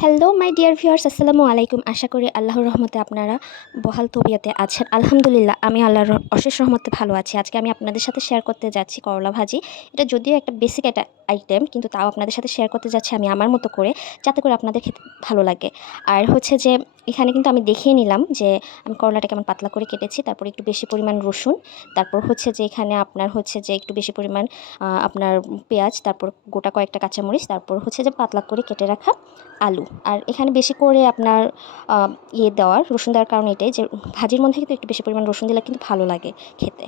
Hello my dear viewers আসসালামু আলাইকুম। আশা করি আল্লাহর রহমতে আপনারা বহাল তবিয়াতে আছেন। আলহামদুলিল্লাহ, আমি আল্লাহর অশেষ রহমতে ভালো আছি। আজকে আমি আপনাদের সাথে শেয়ার করতে যাচ্ছি করলা ভাজি। এটা যদিও একটা বেসিক একটা আইটেম কিন্তু তাও আপনাদের সাথে শেয়ার করতে যাচ্ছি আমি আমার মতো করে, যাতে করে আপনাদের খেতে ভালো লাগে। আর হচ্ছে যে, এখানে কিন্তু আমি দেখিয়ে নিলাম যে, আমি করলাটা কেমন পাতলা করে কেটেছি, তারপর একটু বেশি পরিমাণ রসুন, তারপর হচ্ছে যে, এখানে আপনার হচ্ছে যে, একটু বেশি পরিমাণ আপনার পেঁয়াজ, তারপর গোটা কয়েকটা কাঁচামরিচ, তারপর হচ্ছে যে, পাতলা করে কেটে রাখা আলু। আর এখানে বেশি করে আপনার ইয়ে দেওয়ার, রসুন দেওয়ার কারণ এটাই যে ভাজির মধ্যে কিন্তু একটু বেশি পরিমাণ রসুন দিলে কিন্তু ভালো লাগে খেতে।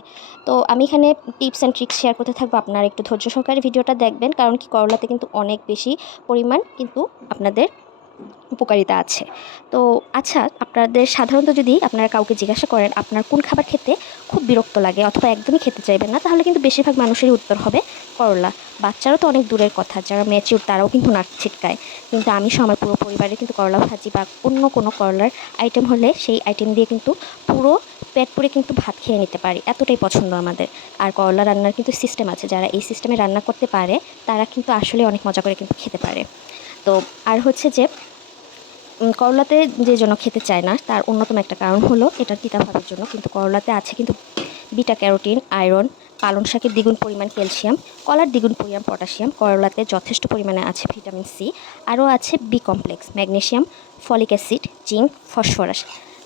তো আমি এখানে টিপস অ্যান্ড ট্রিক্স শেয়ার করতে থাকব আপনার, একটু ধৈর্য সহকারে ভিডিওটা দেখবেন, কারণ কি করলাতে কিন্তু অনেক বেশি পরিমাণ কিন্তু আপনাদের উপকারিতা আছে। তো আচ্ছা আপনাদের সাধারণত যদি আপনারা কাউকে জিজ্ঞাসা করেন, আপনার কোন খাবার খেতে খুব বিরক্ত লাগে অথবা একদমই খেতে চাইবেন না, তাহলে কিন্তু বেশিরভাগ মানুষেরই উত্তর হবে করলা। বাচ্চারও তো অনেক দূরের কথা, যারা ম্যাচিউর তারাও কিন্তু নাক ছিটকায়। কিন্তু আমি সহ আমার পুরো পরিবারে কিন্তু করলা ভাজি বা অন্য কোনো করলার আইটেম হলে সেই আইটেম দিয়ে কিন্তু পুরো পেট পুরে কিন্তু ভাত খেয়ে নিতে পারি। এতটাই পছন্দ আমাদের। আর করলা রান্নার কিন্তু সিস্টেম আছে, যারা এই সিস্টেমে রান্না করতে পারে, তারা কিন্তু আসলে অনেক মজা করে কিন্তু খেতে পারে। তো আর হচ্ছে যে করলাতে যে জন্য খেতে চায় না, তার অন্যতম একটা কারণ হলো এটা তিতাভাবের জন্য, কিন্তু করলাতে আছে কিন্তু বিটা ক্যারোটিন, আয়রন, পালং শাকের দ্বিগুণ পরিমাণ ক্যালসিয়াম, কলার দ্বিগুণ পরিমাণ পটাশিয়াম, করলাতে যথেষ্ট পরিমাণে আছে ভিটামিন সি, আরও আছে B complex, magnesium, folic acid, zinc, phosphorus.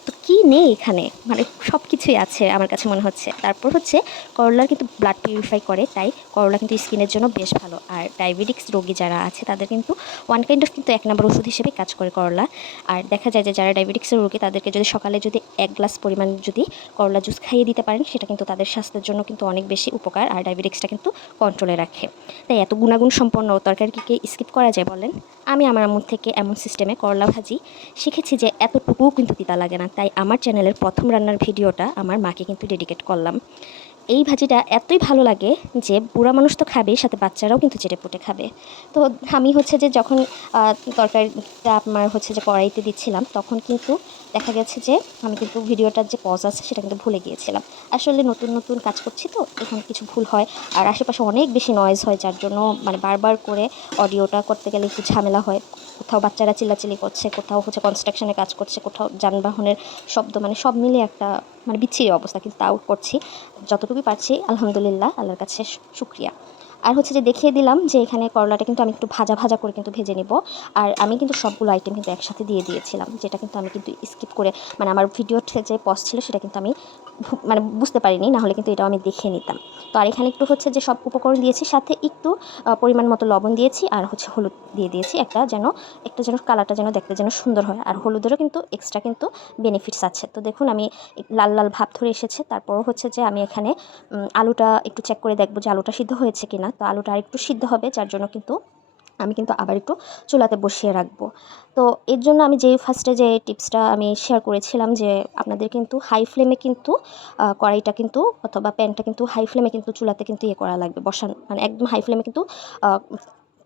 তো কী নেই এখানে? মানে সব কিছুই আছে আমার কাছে মনে হচ্ছে। তারপর হচ্ছে করলা কিন্তু ব্লাড পিউরিফাই করে, তাই করলা কিন্তু স্কিনের জন্য বেশ ভালো। আর ডায়াবেটিক্স রোগী যারা আছে, তাদের কিন্তু ওয়ান কাইন্ড অফ কিন্তু এক নম্বর ওষুধ হিসেবে কাজ করে করলা। আর দেখা যায় যে যারা ডায়াবেটিক্সের রোগী, তাদেরকে যদি সকালে যদি এক গ্লাস পরিমাণ যদি করলা জুস খাইয়ে দিতে পারেন, সেটা কিন্তু তাদের স্বাস্থ্যের জন্য কিন্তু অনেক বেশি উপকার, আর ডায়াবেটিক্সটা কিন্তু কন্ট্রোলে রাখে। তাই এত গুণাগুণ সম্পন্ন তরকারি কি স্কিপ করা যায় বলেন? আমি আমার আম্মুর থেকে এমন সিস্টেমে করলা ভাজি শিখেছি যে এতটুকুও কিন্তু তিতা লাগে না। তাই আমার চ্যানেলের প্রথম রান্নার ভিডিওটা আমার মাকে কিন্তু ডেডিকেট করলাম। এই ভাজিটা এতই ভালো লাগে যে বুড়া মানুষ তো খাবেই সাথে বাচ্চারাও কিন্তু চেটে পুটে খাবে। তো আমি হচ্ছে যে যখন তরকারিটা আমার হচ্ছে যে কড়াইতে দিচ্ছিলাম, তখন কিন্তু দেখা গেছে যে আমি কিন্তু ভিডিওটার যে পজ আছে সেটা কিন্তু ভুলে গিয়েছিলাম। আসলে নতুন নতুন কাজ করছি তো, এখানে কিছু ভুল হয়। আর আশেপাশে অনেক বেশি নয়েজ হয়, যার জন্য মানে বারবার করে অডিওটা করতে গেলে একটু ঝামেলা হয়। কোথাও বাচ্চারা চিল্লাচিল্লি করছে, কোথাও হচ্ছে কনস্ট্রাকশনে কাজ করছে, কোথাও যানবাহনের শব্দ মানে সব মিলে একটা মানে বিচ্ছিরি অবস্থা, কিন্তু তাও করছি। যতটুকুই পারছি, আলহামদুলিল্লাহ, আল্লাহর কাছে শুক্রিয়া। আর হচ্ছে যে দেখিয়ে দিলাম যে এখানে করলাটা কিন্তু আমি একটু ভাজা ভাজা করে কিন্তু ভেজে নেব। আর আমি কিন্তু সবগুলো আইটেম কিন্তু একসাথে দিয়ে দিয়েছিলাম, যেটা কিন্তু আমি কিন্তু স্কিপ করে মানে আমার ভিডিওর যে পজ ছিল সেটা কিন্তু আমি মানে বুঝতে পারিনি না হলে কিন্তু এটাও আমি দেখে নিতাম। তো আর এখানে একটু হচ্ছে যে সব উপকরণ দিয়েছি, সাথে একটু পরিমাণ মতো লবণ দিয়েছি আর হচ্ছে হলুদ দিয়ে দিয়েছি। একটা যেন একটা যেন কালারটা যেন দেখতে যেন সুন্দর হয়। আর হলুদেরও কিন্তু এক্সট্রা কিন্তু বেনিফিটস আছে। তো দেখুন আমি লাল লাল ভাব ধরে এসেছে। তারপরও হচ্ছে যে আমি এখানে আলুটা একটু চেক করে দেখব যে আলুটা সিদ্ধ হয়েছে কিনা। তো আলুটা আর একটু সিদ্ধ হবে, যার জন্য কিন্তু আমি কিন্তু আবার একটু চুলাতে বসিয়ে রাখব। তো এর জন্য আমি যেই ফার্স্টে যে টিপসটা আমি শেয়ার করেছিলাম যে আপনাদের কিন্তু হাই ফ্লেমে কিন্তু কড়াইটা কিন্তু অথবা প্যানটা কিন্তু হাই ফ্লেমে কিন্তু চুলাতে কিন্তু ইয়ে করা লাগবে, বসান মানে একদম হাই ফ্লেমে কিন্তু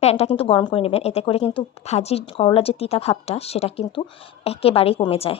প্যানটা কিন্তু গরম করে নেবেন। এতে করে কিন্তু ভাজির করলার যে তিতা ভাবটা সেটা কিন্তু একেবারেই কমে যায়।